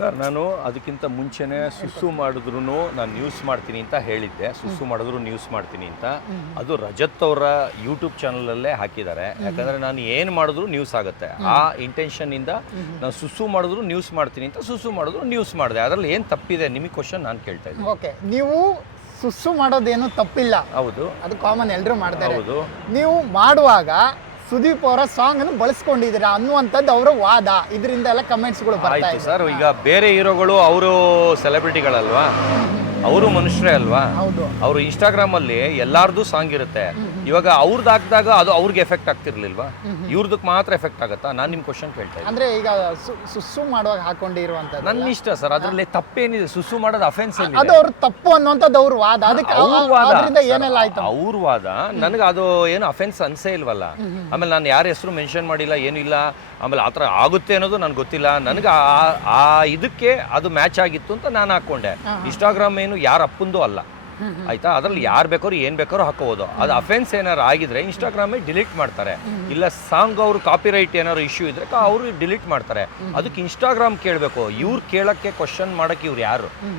Sir ನಾನು ಅದಕ್ಕಿಂತ ಮುಂಚೆನೇ ಸುಸ್ಸು ಮಾಡಿದ್ರು ನಾನು ನ್ಯೂಸ್ ಮಾಡ್ತೀನಿ ಅಂತ ಹೇಳಿದ್ದೆ. ಸುಸ್ಸು ಮಾಡಿದ್ರು ನ್ಯೂಸ್ ಮಾಡ್ತೀನಿ ಅಂತ. ಅದು ರಜತ್ ಅವರ ಯೂಟ್ಯೂಬ್ ಚಾನಲಲ್ಲೇ ಹಾಕಿದ್ದಾರೆ. ಯಾಕಂದರೆ ನಾನು ಏನು ಮಾಡಿದ್ರು ನ್ಯೂಸ್ ಆಗುತ್ತೆ. ಆ ಇಂಟೆನ್ಷನ್ನಿಂದ ನಾನು ಸುಸ್ಸು ಮಾಡಿದ್ರು ನ್ಯೂಸ್ ಮಾಡ್ತೀನಿ ಅಂತ ಸುಸ್ಸು ಮಾಡಿದ್ರು ನ್ಯೂಸ್ ಮಾಡಿದೆ. ಅದರಲ್ಲಿ ಏನು ತಪ್ಪಿದೆ ನಿಮಗೆ ಕ್ವಶನ್ ನಾನು ಕೇಳ್ತಾ ಇದ್ದೀನಿ. ಓಕೆ, ನೀವು ಸುಸ್ಸು ಮಾಡೋದೇನು ತಪ್ಪಿಲ್ಲ, ಹೌದು ಅದು ಕಾಮನ್, ಎಲ್ಲರೂ ಮಾಡ್ತಾರೆ. ಹೌದು. ನೀವು ಮಾಡುವಾಗ ಸುದೀಪ್ ಅವರ ಸಾಂಗ್ ಅನ್ನು ಬಳಸ್ಕೊಂಡಿದ್ದೀರಾ ಅನ್ನುವಂಥದ್ದು ಅವರ ವಾದ. ಇದರಿಂದ ಎಲ್ಲ ಕಮೆಂಟ್ಸ್ಗಳು ಬರ್ತಾ ಆಯ್ತು ಇದೆ. ಸರ್. ಈಗ ಬೇರೆ ಹೀರೋಗಳು ಅವರು ಸೆಲೆಬ್ರಿಟಿಗಳಲ್ವಾ, ಅವರು ಮನುಷ್ಯರೇ ಅಲ್ವಾ. ಹೌದು. ಅವರು ಇನ್ಸ್ಟಾಗ್ರಾಮಲ್ಲಿ ಎಲ್ಲಾರ್ದು ಸಾಂಗ್ ಇರುತ್ತೆ. ಇವಾಗ ಅವ್ರದ್ದು ಹಾಕಿದಾಗ ಅದು ಅವ್ರಿಗೆ ಎಫೆಕ್ಟ್ ಆಗ್ತಿರ್ಲಿಲ್ವಾ, ಇವ್ರದಕ್ಕೆ ಮಾತ್ರ ಎಫೆಕ್ಟ್ ಆಗುತ್ತಾ? ನಾನು ನಿಮ್ಮ ಕ್ವಶನ್ ಕೇಳ್ತಾ ಇದ್ದೀನಿ. ಅಂದ್ರೆ ಈಗ ಸುಸ್ಸು ಮಾಡುವಾಗ ಹಾಕೊಂಡಿರುವಂತದ್ದು ನನ್ನ ಇಷ್ಟ ಸರ್, ಅದರಲ್ಲಿ ತಪ್ಪೇನಿದೆ? ಸುಸ್ಸು ಮಾಡೋದು ಅಫೆನ್ಸ್ ಅದು ಅವ್ರ ತಪ್ಪು ಅನ್ನುವಂಥದ್ದು ಅವ್ರ ವಾದ. ಅದಕ್ಕೆ ಅದರಿಂದ ಏನೆಲ್ಲ ಆಯ್ತು? ಅವ್ರ ವಾದ. ನನಗೆ ಅದು ಏನು ಅಫೆನ್ಸ್ ಅನ್ಸೇ ಇಲ್ವಲ್ಲ. ಆಮೇಲೆ ನಾನು ಯಾರ ಹೆಸರು ಮೆನ್ಷನ್ ಮಾಡಿಲ್ಲ, ಏನಿಲ್ಲ. ಆಮೇಲೆ ಆ ಥರ ಆಗುತ್ತೆ ಅನ್ನೋದು ನನಗೆ ಗೊತ್ತಿಲ್ಲ. ನನಗೆ ಆ ಇದಕ್ಕೆ ಅದು ಮ್ಯಾಚ್ ಆಗಿತ್ತು ಅಂತ ನಾನು ಹಾಕ್ಕೊಂಡೆ. ಇನ್ಸ್ಟಾಗ್ರಾಮ್ ಏನು ಯಾರ ಅಪ್ಪಂದು ಅಲ್ಲ, ಆಯ್ತಾ? ಅದ್ರಲ್ಲಿ ಯಾರು ಬೇಕಾದ್ರು ಏನು ಬೇಕಾದ್ರೂ ಹಾಕೋಬೋದು. ಅದು ಅಫೆನ್ಸ್ ಏನಾರು ಆಗಿದ್ರೆ ಇನ್ಸ್ಟಾಗ್ರಾಮೇ ಡಿಲೀಟ್ ಮಾಡ್ತಾರೆ. ಇಲ್ಲ ಸಾಂಗ್ ಅವರು ಕಾಪಿರೈಟ್ ಏನಾದ್ರು ಇಶ್ಯೂ ಇದ್ರೆ ಅವರು ಡಿಲೀಟ್ ಮಾಡ್ತಾರೆ. ಅದಕ್ಕೆ ಇನ್ಸ್ಟಾಗ್ರಾಮ್ ಕೇಳಬೇಕು. ಇವ್ರು ಕೇಳಕ್ಕೆ ಕ್ವಶನ್ ಮಾಡಕ್ಕೆ ಇವ್ರು ಯಾರು?